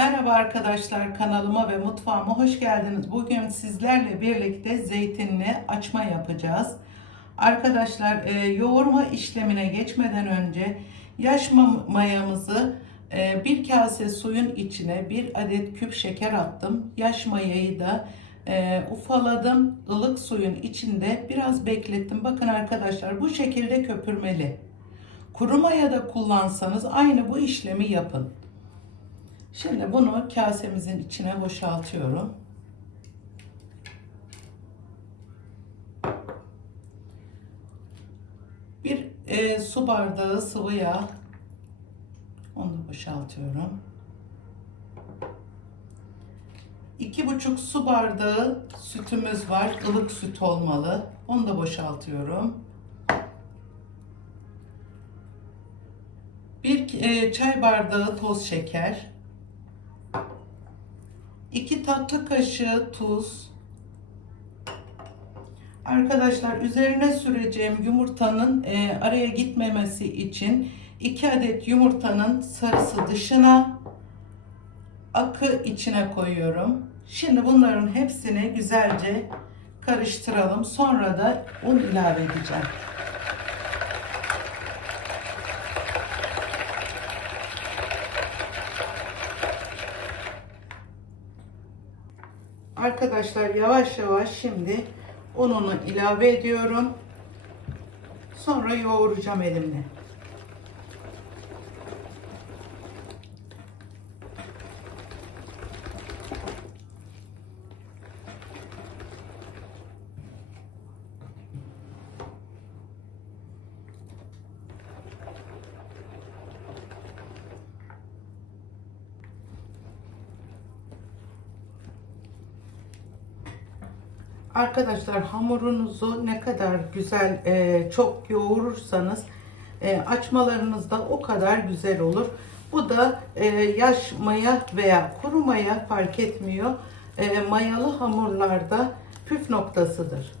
Merhaba arkadaşlar kanalıma ve mutfağıma hoş geldiniz. Bugün sizlerle birlikte zeytinli açma yapacağız. Arkadaşlar e, yoğurma işlemine geçmeden önce yaş ma- mayamızı e, bir kase suyun içine bir adet küp şeker attım. Yaş mayayı da e, ufaladım. ılık suyun içinde biraz beklettim. Bakın arkadaşlar bu şekilde köpürmeli. Kuru maya da kullansanız aynı bu işlemi yapın. Şimdi bunu kasemizin içine boşaltıyorum. Bir e, su bardağı sıvı yağ. Onu da boşaltıyorum. İki buçuk su bardağı sütümüz var. ılık süt olmalı. Onu da boşaltıyorum. Bir e, çay bardağı toz şeker. 2 tatlı kaşığı tuz. Arkadaşlar üzerine süreceğim yumurtanın e, araya gitmemesi için 2 adet yumurtanın sarısı dışına akı içine koyuyorum. Şimdi bunların hepsini güzelce karıştıralım. Sonra da un ilave edeceğim. Arkadaşlar yavaş yavaş şimdi ununu ilave ediyorum. Sonra yoğuracağım elimle. Arkadaşlar hamurunuzu ne kadar güzel e, çok yoğurursanız e, açmalarınız da o kadar güzel olur. Bu da e, yaş maya veya kuru maya fark etmiyor. E, mayalı hamurlarda püf noktasıdır.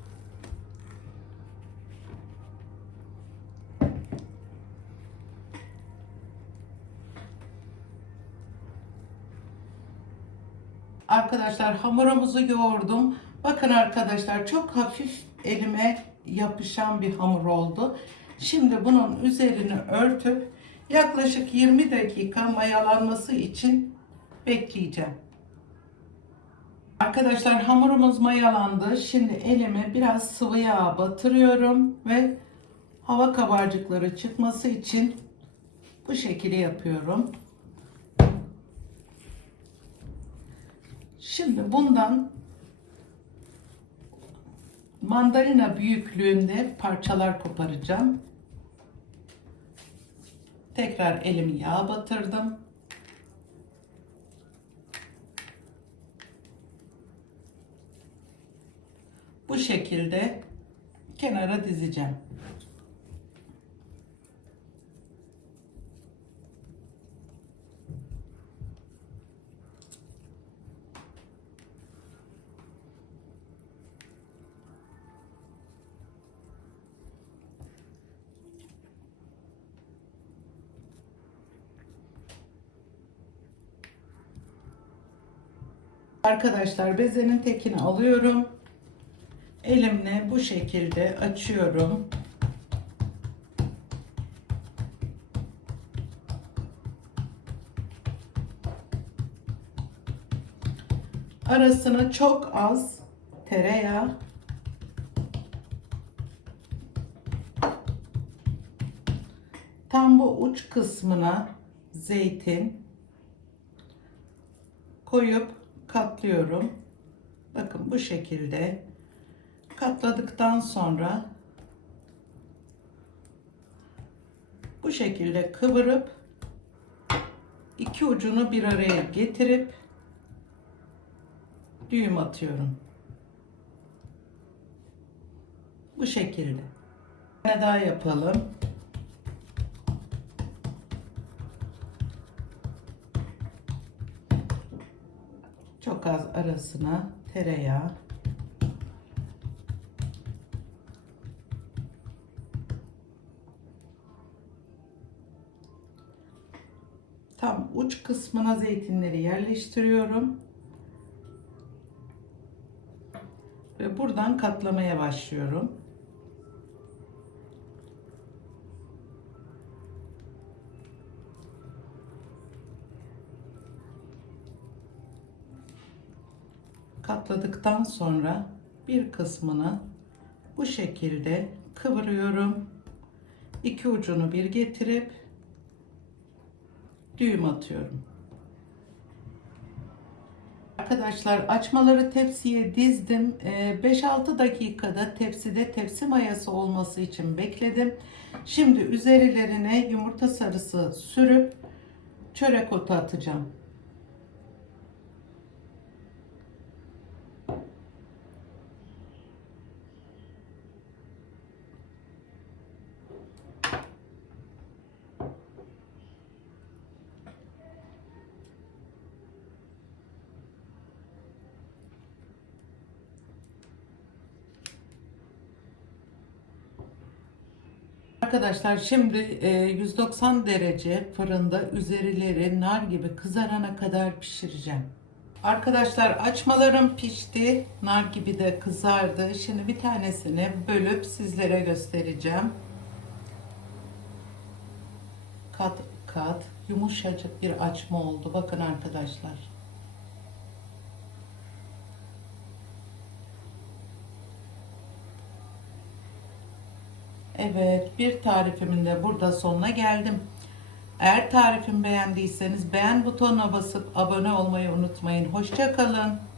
Arkadaşlar hamurumuzu yoğurdum. Bakın arkadaşlar çok hafif elime yapışan bir hamur oldu. Şimdi bunun üzerini örtüp yaklaşık 20 dakika mayalanması için bekleyeceğim. Arkadaşlar hamurumuz mayalandı. Şimdi elime biraz sıvı yağ batırıyorum ve hava kabarcıkları çıkması için bu şekilde yapıyorum. Şimdi bundan mandalina büyüklüğünde parçalar koparacağım. Tekrar elimi yağ batırdım. Bu şekilde kenara dizeceğim. Arkadaşlar bezenin tekini alıyorum. Elimle bu şekilde açıyorum. Arasına çok az tereyağı tam bu uç kısmına zeytin koyup katlıyorum. Bakın bu şekilde katladıktan sonra bu şekilde kıvırıp iki ucunu bir araya getirip düğüm atıyorum. Bu şekilde. Bir daha yapalım. Çok az arasına tereyağı. Tam uç kısmına zeytinleri yerleştiriyorum. Ve buradan katlamaya başlıyorum. Katladıktan sonra bir kısmını bu şekilde kıvırıyorum. İki ucunu bir getirip düğüm atıyorum. Arkadaşlar açmaları tepsiye dizdim. Ee, 5-6 dakikada tepside tepsi mayası olması için bekledim. Şimdi üzerlerine yumurta sarısı sürüp çörek otu atacağım. Arkadaşlar şimdi e, 190 derece fırında üzerileri nar gibi kızarana kadar pişireceğim. Arkadaşlar açmalarım pişti. Nar gibi de kızardı. Şimdi bir tanesini bölüp sizlere göstereceğim. Kat kat yumuşacık bir açma oldu. Bakın arkadaşlar. Evet, bir tarifimin de burada sonuna geldim. Eğer tarifimi beğendiyseniz beğen butonuna basıp abone olmayı unutmayın. Hoşça kalın.